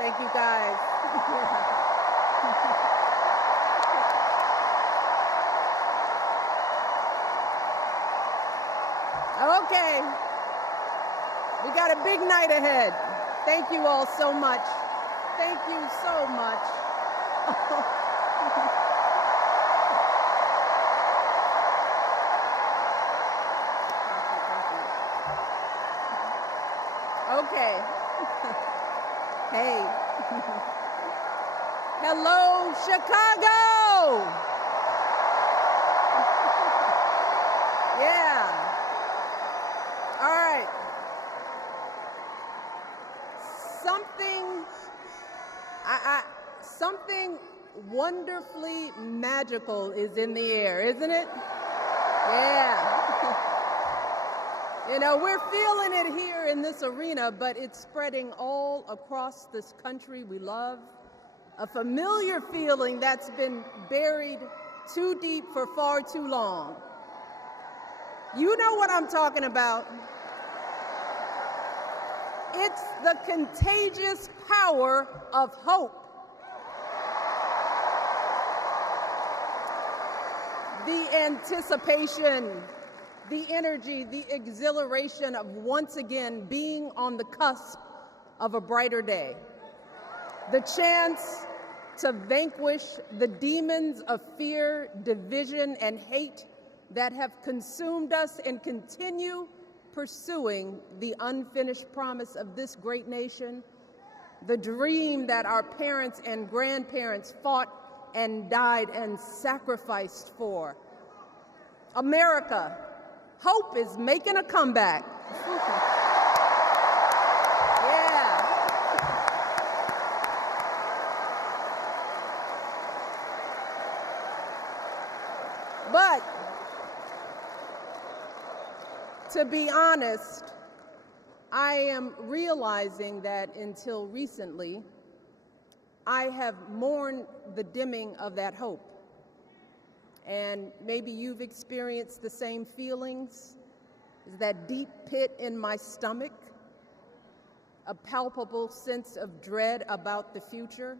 Thank you, guys. Okay. We got a big night ahead. Thank you all so much. Thank you so much. Okay. Hey. Hello, Chicago. Yeah. All right. Something wonderfully magical is in the air, isn't it? Yeah. You know, we're feeling it here in this arena, but it's spreading all across this country we love. A familiar feeling that's been buried too deep for far too long. You know what I'm talking about. It's the contagious power of hope. The anticipation, the energy, the exhilaration of once again being on the cusp of a brighter day. The chance to vanquish the demons of fear, division, and hate that have consumed us and continue pursuing the unfinished promise of this great nation, the dream that our parents and grandparents fought and died and sacrificed for. America, hope is making a comeback. Yeah. But to be honest, I am realizing that until recently, I have mourned the dimming of that hope. And maybe you've experienced the same feelings, that deep pit in my stomach, a palpable sense of dread about the future.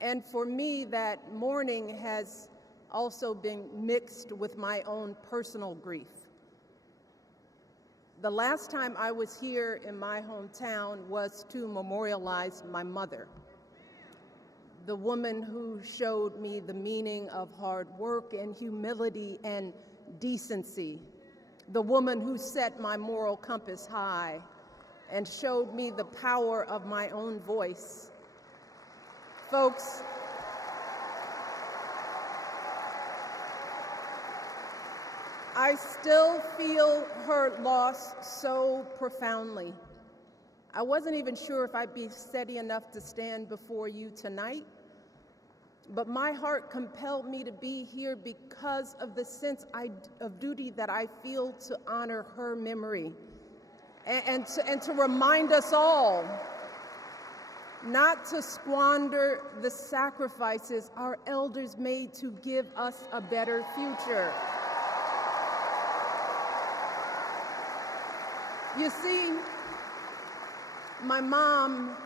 And for me, that mourning has also been mixed with my own personal grief. The last time I was here in my hometown was to memorialize my mother, the woman who showed me the meaning of hard work and humility and decency, the woman who set my moral compass high and showed me the power of my own voice. Folks, I still feel her loss so profoundly. I wasn't even sure if I'd be steady enough to stand before you tonight, but my heart compelled me to be here because of the sense of duty that I feel to honor her memory and to remind us all not to squander the sacrifices our elders made to give us a better future. You see, my mom,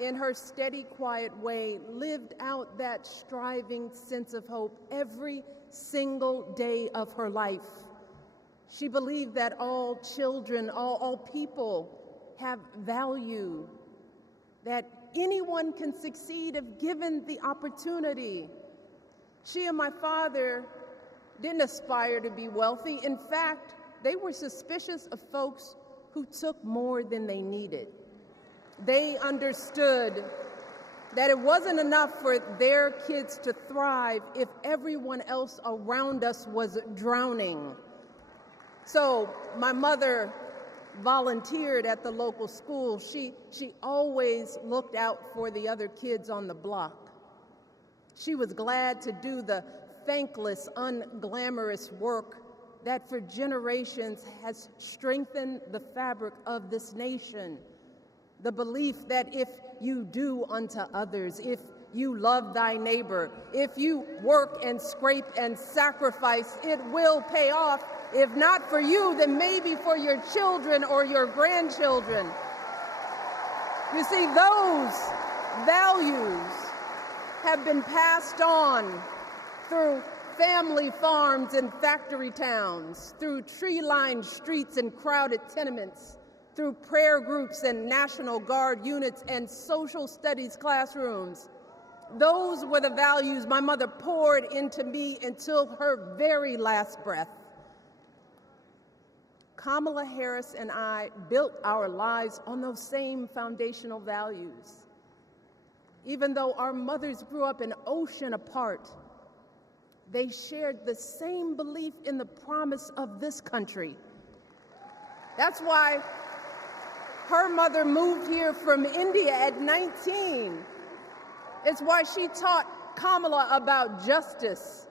in her steady, quiet way, lived out that striving sense of hope every single day of her life. She believed that all children, all people have value, that anyone can succeed if given the opportunity. She and my father didn't aspire to be wealthy. In fact, they were suspicious of folks who took more than they needed. They understood that it wasn't enough for their kids to thrive if everyone else around us was drowning. So my mother volunteered at the local school. She always looked out for the other kids on the block. She was glad to do the thankless, unglamorous work that for generations has strengthened the fabric of this nation. The belief that if you do unto others, if you love thy neighbor, if you work and scrape and sacrifice, it will pay off. If not for you, then maybe for your children or your grandchildren. You see, those values have been passed on through family farms and factory towns, through tree-lined streets and crowded tenements, through prayer groups and National Guard units and social studies classrooms. Those were the values my mother poured into me until her very last breath. Kamala Harris and I built our lives on those same foundational values. Even though our mothers grew up an ocean apart, they shared the same belief in the promise of this country. That's why her mother moved here from India at 19. It's why she taught Kamala about justice,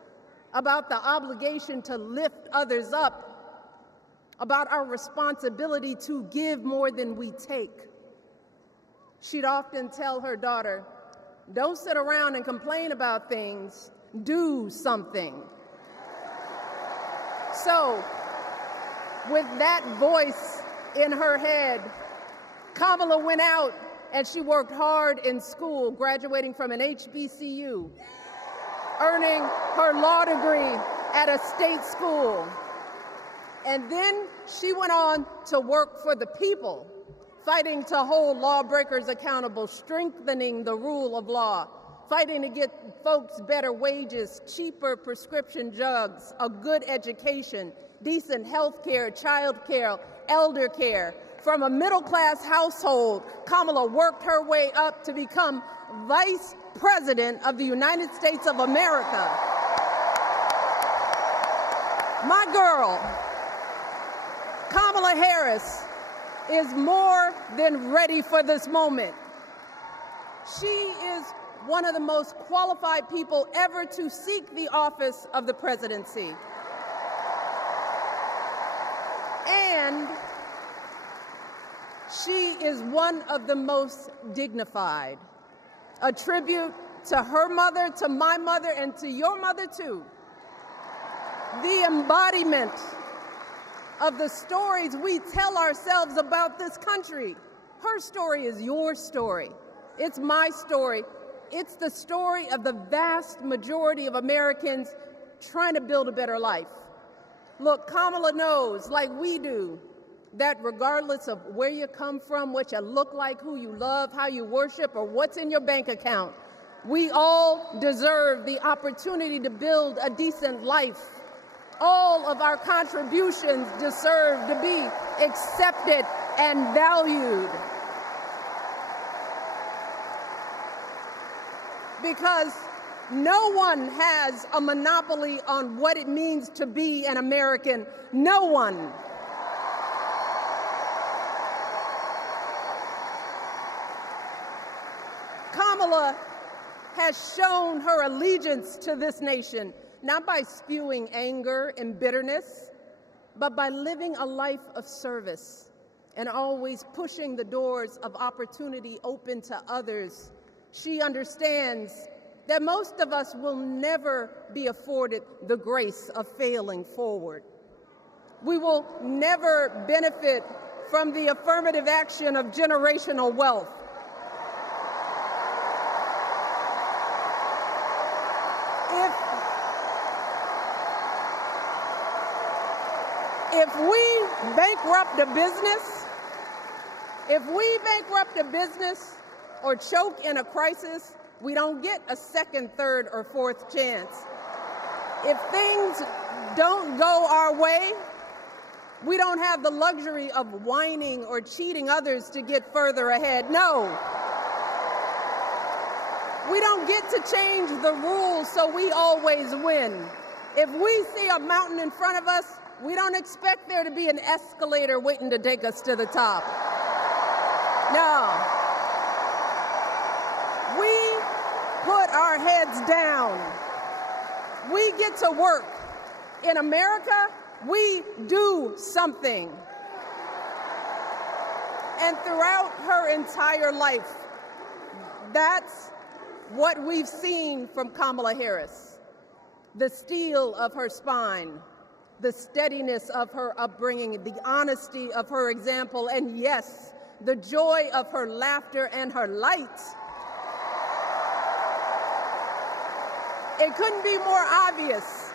about the obligation to lift others up, about our responsibility to give more than we take. She'd often tell her daughter, "Don't sit around and complain about things, do something." So, with that voice in her head, Kamala went out and she worked hard in school, graduating from an HBCU, earning her law degree at a state school. And then she went on to work for the people, fighting to hold lawbreakers accountable, strengthening the rule of law, fighting to get folks better wages, cheaper prescription drugs, a good education, decent health care, child care, elder care. From a middle-class household, Kamala worked her way up to become Vice President of the United States of America. My girl, Kamala Harris, is more than ready for this moment. She is one of the most qualified people ever to seek the office of the presidency. And she is one of the most dignified. A tribute to her mother, to my mother, and to your mother too. The embodiment of the stories we tell ourselves about this country. Her story is your story. It's my story. It's the story of the vast majority of Americans trying to build a better life. Look, Kamala knows, like we do, that regardless of where you come from, what you look like, who you love, how you worship, or what's in your bank account, we all deserve the opportunity to build a decent life. All of our contributions deserve to be accepted and valued. Because no one has a monopoly on what it means to be an American. No one. Kamala has shown her allegiance to this nation, not by spewing anger and bitterness, but by living a life of service and always pushing the doors of opportunity open to others. She understands that most of us will never be afforded the grace of failing forward. We will never benefit from the affirmative action of generational wealth. If we bankrupt a business or choke in a crisis, we don't get a second, third, or fourth chance. If things don't go our way, we don't have the luxury of whining or cheating others to get further ahead. No. We don't get to change the rules so we always win. If we see a mountain in front of us, we don't expect there to be an escalator waiting to take us to the top. No. We put our heads down. We get to work. In America, we do something. And throughout her entire life, that's what we've seen from Kamala Harris. The steel of her spine, the steadiness of her upbringing, the honesty of her example, and yes, the joy of her laughter and her light. It couldn't be more obvious.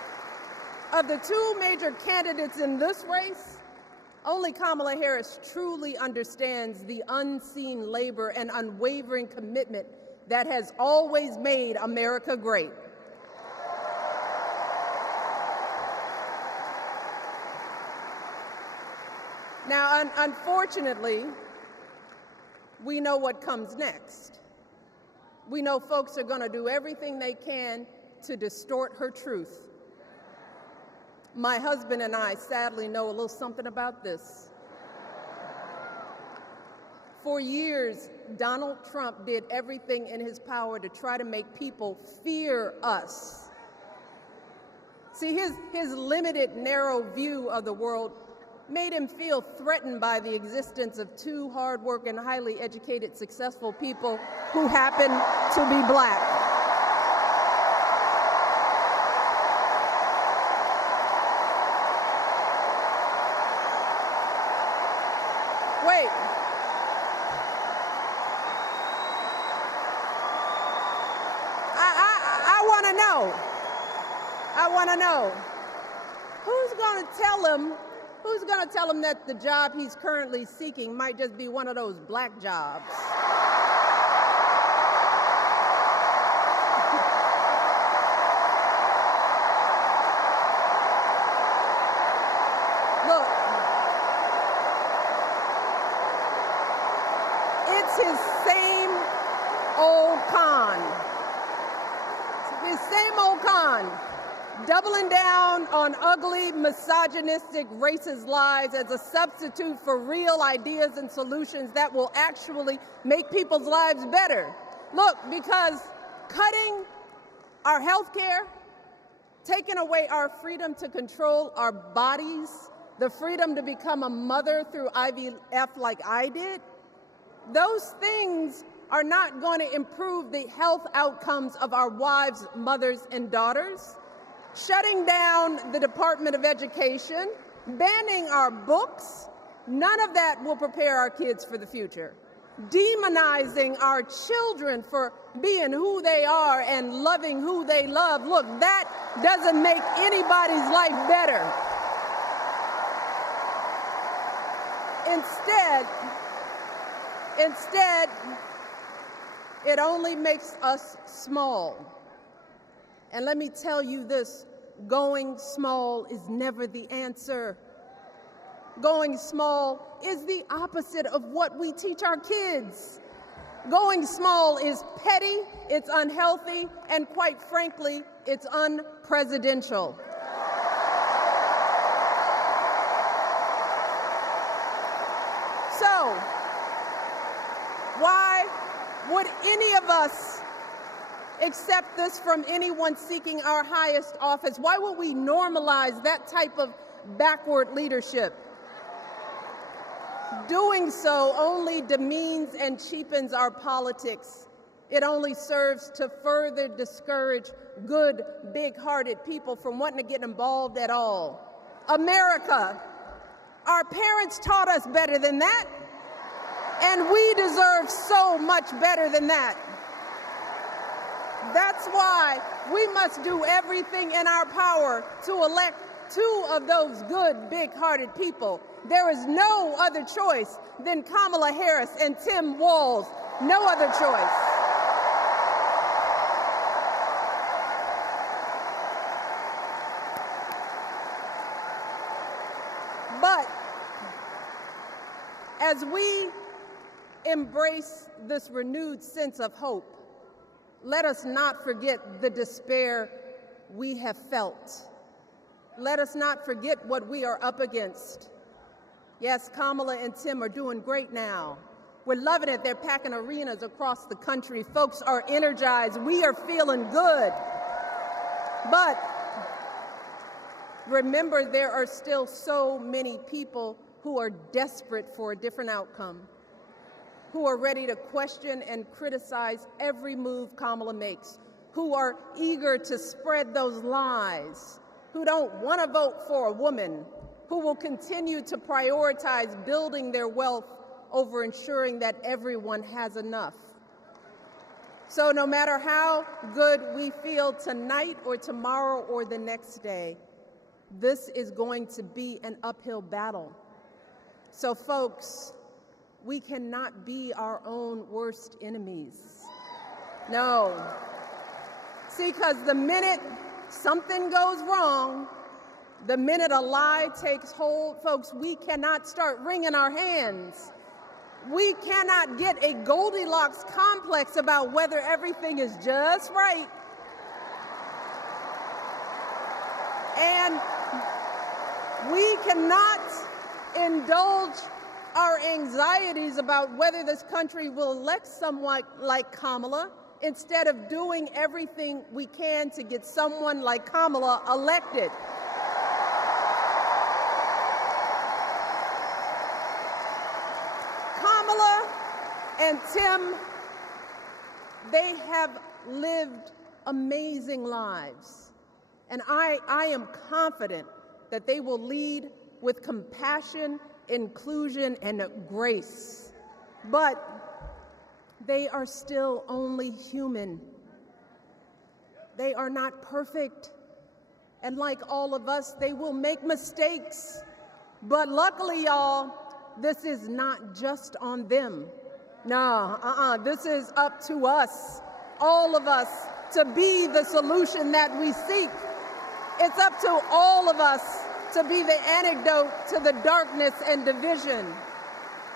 Of the two major candidates in this race, only Kamala Harris truly understands the unseen labor and unwavering commitment that has always made America great. Now, unfortunately, we know what comes next. We know folks are going to do everything they can to distort her truth. My husband and I sadly know a little something about this. For years, Donald Trump did everything in his power to try to make people fear us. See, his limited, narrow view of the world made him feel threatened by the existence of two hard-working, highly educated, successful people who happen to be black. Wait. I want to know, who's going to tell him that the job he's currently seeking might just be one of those black jobs? Look, it's his same old con. His same old con. Doubling down on ugly, misogynistic, racist lies as a substitute for real ideas and solutions that will actually make people's lives better. Look, because cutting our health care, taking away our freedom to control our bodies, the freedom to become a mother through IVF like I did, those things are not going to improve the health outcomes of our wives, mothers, and daughters. Shutting down the Department of Education, banning our books, none of that will prepare our kids for the future. Demonizing our children for being who they are and loving who they love, look, that doesn't make anybody's life better. Instead, it only makes us small. And let me tell you this, going small is never the answer. Going small is the opposite of what we teach our kids. Going small is petty, it's unhealthy, and quite frankly, it's unpresidential. So, why would any of us accept this from anyone seeking our highest office? Why would we normalize that type of backward leadership? Doing so only demeans and cheapens our politics. It only serves to further discourage good, big-hearted people from wanting to get involved at all. America, our parents taught us better than that, and we deserve so much better than that. That's why we must do everything in our power to elect two of those good, big-hearted people. There is no other choice than Kamala Harris and Tim Walz. No other choice. But as we embrace this renewed sense of hope, let us not forget the despair we have felt. Let us not forget what we are up against. Yes, Kamala and Tim are doing great now. We're loving it. They're packing arenas across the country. Folks are energized. We are feeling good. But remember, there are still so many people who are desperate for a different outcome, who are ready to question and criticize every move Kamala makes, who are eager to spread those lies, who don't want to vote for a woman, who will continue to prioritize building their wealth over ensuring that everyone has enough. So no matter how good we feel tonight or tomorrow or the next day, this is going to be an uphill battle. So folks, we cannot be our own worst enemies. No. See, because the minute something goes wrong, the minute a lie takes hold, folks, we cannot start wringing our hands. We cannot get a Goldilocks complex about whether everything is just right. And we cannot indulge our anxieties about whether this country will elect someone like Kamala instead of doing everything we can to get someone like Kamala elected. Kamala and Tim, they have lived amazing lives. And I am confident that they will lead with compassion, inclusion, and grace. But they are still only human. They are not perfect. And like all of us, they will make mistakes. But luckily, y'all, this is not just on them. No, this is up to us, all of us, to be the solution that we seek. It's up to all of us to be the antidote to the darkness and division.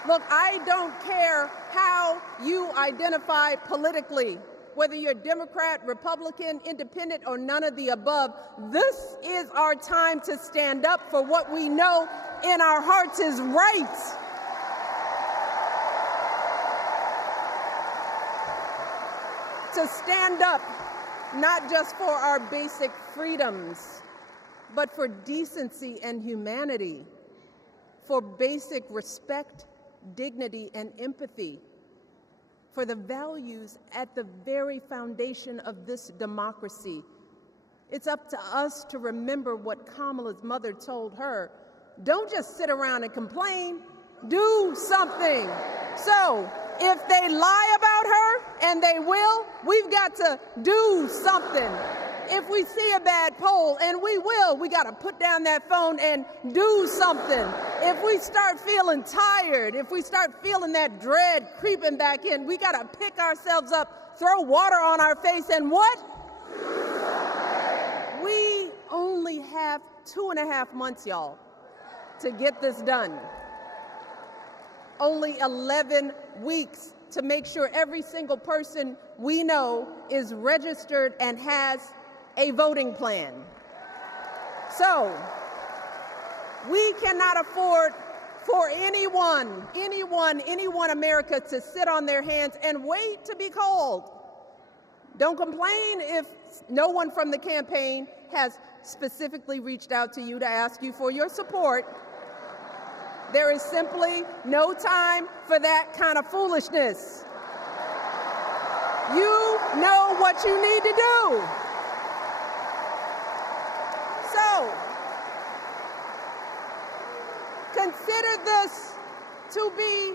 Look, I don't care how you identify politically, whether you're Democrat, Republican, Independent, or none of the above. This is our time to stand up for what we know in our hearts is right. To stand up, not just for our basic freedoms, but for decency and humanity, for basic respect, dignity, and empathy, for the values at the very foundation of this democracy. It's up to us to remember what Kamala's mother told her. Don't just sit around and complain, do something. So, if they lie about her, and they will, we've got to do something. If we see a bad poll, and we will, we got to put down that phone and do something. If we start feeling tired, if we start feeling that dread creeping back in, we got to pick ourselves up, throw water on our face, and what? We only have 2.5 months, y'all, to get this done. Only 11 weeks to make sure every single person we know is registered and has a voting plan. So, we cannot afford for anyone America to sit on their hands and wait to be called. Don't complain if no one from the campaign has specifically reached out to you to ask you for your support. There is simply no time for that kind of foolishness. You know what you need to do. So, consider this to be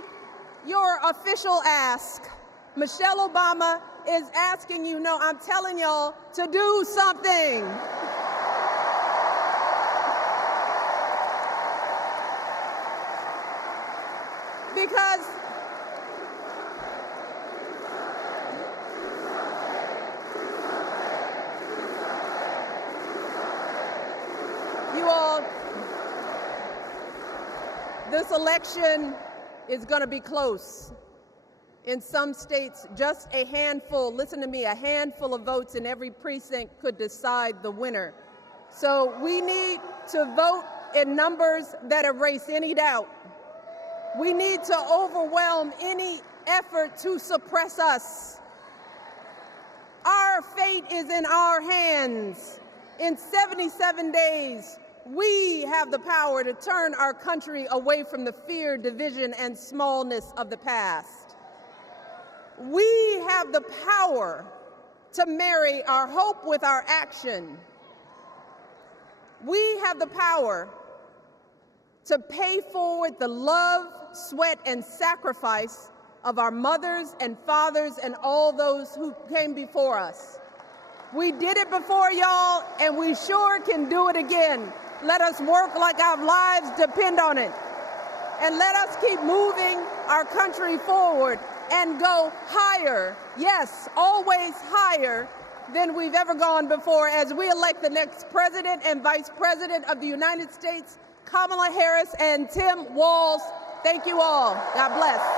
your official ask. Michelle Obama is asking you, no, I'm telling y'all to do something. Because you all, this election is going to be close. In some states, just a handful, listen to me, a handful of votes in every precinct could decide the winner. So we need to vote in numbers that erase any doubt. We need to overwhelm any effort to suppress us. Our fate is in our hands. In 77 days, we have the power to turn our country away from the fear, division, and smallness of the past. We have the power to marry our hope with our action. We have the power to pay forward the love, sweat, and sacrifice of our mothers and fathers and all those who came before us. We did it before, y'all, and we sure can do it again. Let us work like our lives depend on it. And let us keep moving our country forward and go higher, yes, always higher than we've ever gone before as we elect the next President and Vice President of the United States, Kamala Harris and Tim Walz. Thank you all. God bless.